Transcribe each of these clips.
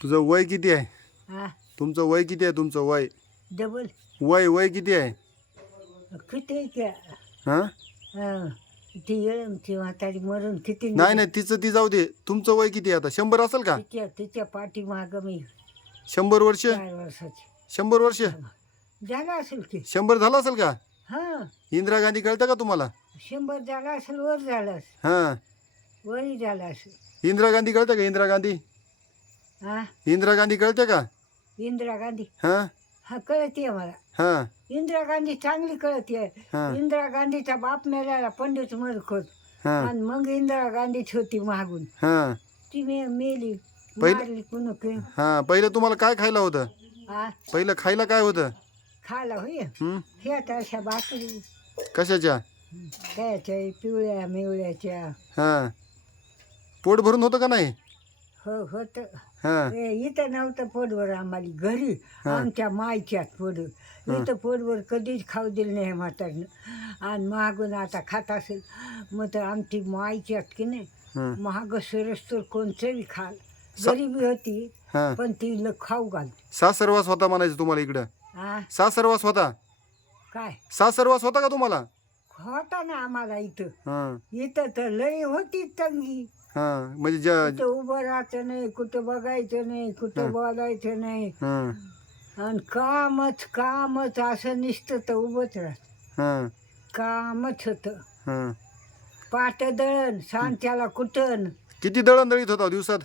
तुझं वय किती आहे? हा तुमचं वय किती आहे? तुमचं वय डबल वय किती आहे? किती क्या हां ती ती म्हातारी मरून किती नाही नाही, तिचं ती जाऊ दे. तुमचं वय किती आहे आता? 100 असेल का? तिच्या तिच्या पाठीमाग मी 100 वर्ष? 4 वर्षाची 100 वर्ष? झाला असेल की 100 झालं असेल का? हा इंदिरा गांधी कळतं का तुम्हाला? 100 झाला असेल वर झालं असेल हां वरी झाला असेल इंदिरा गांधी कळतं का? इंदिरा गांधी हा इंदिरा गांधी कळतं का? इंदिरा गांधी हां हा कळते मला हां इंदिरा गांधी चांगली कळते हा. इंदिरा गांधीचा बाप मेल्याला पंडित मरखोत हां आणि मग इंदिरा गांधीच होती मागून हां ती मेली पहिलं- मारली कुणा हां पहिलं तुम्हाला काय खायला होतं? हा पहिलं खायला काय होतं? खाला होय हं? हे आता अशा भाकरी कशाच्या? खायच्या पिवळ्या मिवळ्याच्या हां पोट भरून होतं का नाही? हो होत हां इथं नव्हतं पोटभर आम्हाला घरी आमच्या मायच्यात पोट इथं पोटभर कधीच खाऊ दिलं नाही म्हातारनं आणि मागून आता खात असेल मग तर आमची मायच्यात की नाही हां महाग सरस तर कोणचंही खाल गरिबी होती हां पण ती खाऊ घालते सासरवास होता म्हणायचं तुम्हाला इकडं? हा सासरवास होता? काय सासरवास होता का तुम्हाला? होता ना आम्हाला इथं हां इथं तर लई होती तंगी हां म्हणजे ज्या कुठं उभं राहायचं नाही कुठं बघायचं नाही कुठं बोलायचं नाही हां आणि कामच असं नुसतं तर उभंच राहत हां कामच होतं हां पाट दळण सांच्याला कुटण किती दळणदळीत होता दिवसात?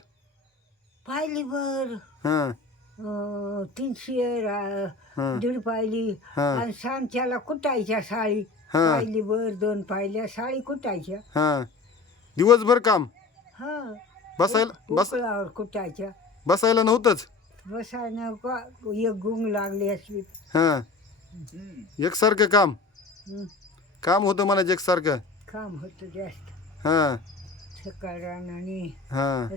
पायली भर हां 300 हां दीड पायली हां आणि सांच्याला कुटायच्या साळी हां पायली भर 2 पायल्या साळी कुटायच्या हां दिवसभर काम? हा बसायला उकळावर कुटायच्या बसायला नव्हतंच? बसायला एक गुंग लागली असली हां एकसारखं काम हं, काम होतं म्हणायचं एकसारखं? काम होतं जास्त हां सकाळ रानाने हां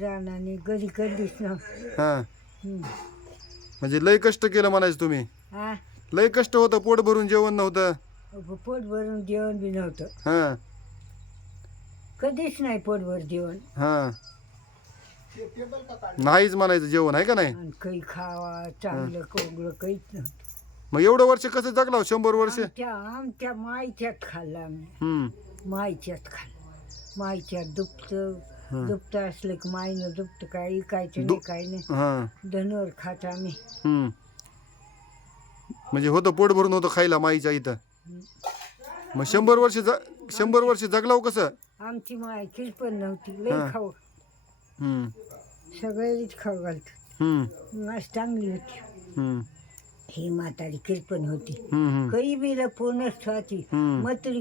घरी कधीच ना हां म्हणजे लय कष्ट केलं म्हणायचं तुम्ही? हा लय कष्ट होतं, पोट भरून जेवण नव्हतं? पोट भरून जेवण बी नव्हतं हां कधीच नाही पोटभर जेवण हां नाहीच म्हणायचं जेवण आहे का नाही? आणि काही खावा चांगलं कोगळं काहीच नव्हतं मग एवढं वर्ष कसं जगला हो? 100 वर्ष? आमच्या मायच्यात खाल्लं आम्ही हम्म मायच्यात खाल्लं मायच्यात दुपतं असलं की मायनं दुपतं काय इकायचं नाही काय नाही हां धनवर खात आम्ही हम्म म्हणजे होतं पोट भरून होतं खायला माईच्या इथं. मग 100 वर्ष जगला हो कसं? आमची माय पण नव्हती लई हा. खाऊ हम्म सगळेच खाऊ घालत हम्म मास चांगली होती हम्म ही म्हातारी किरपण होती हम्म काही बी लपवूनच ठेवायची हम्म. मतरी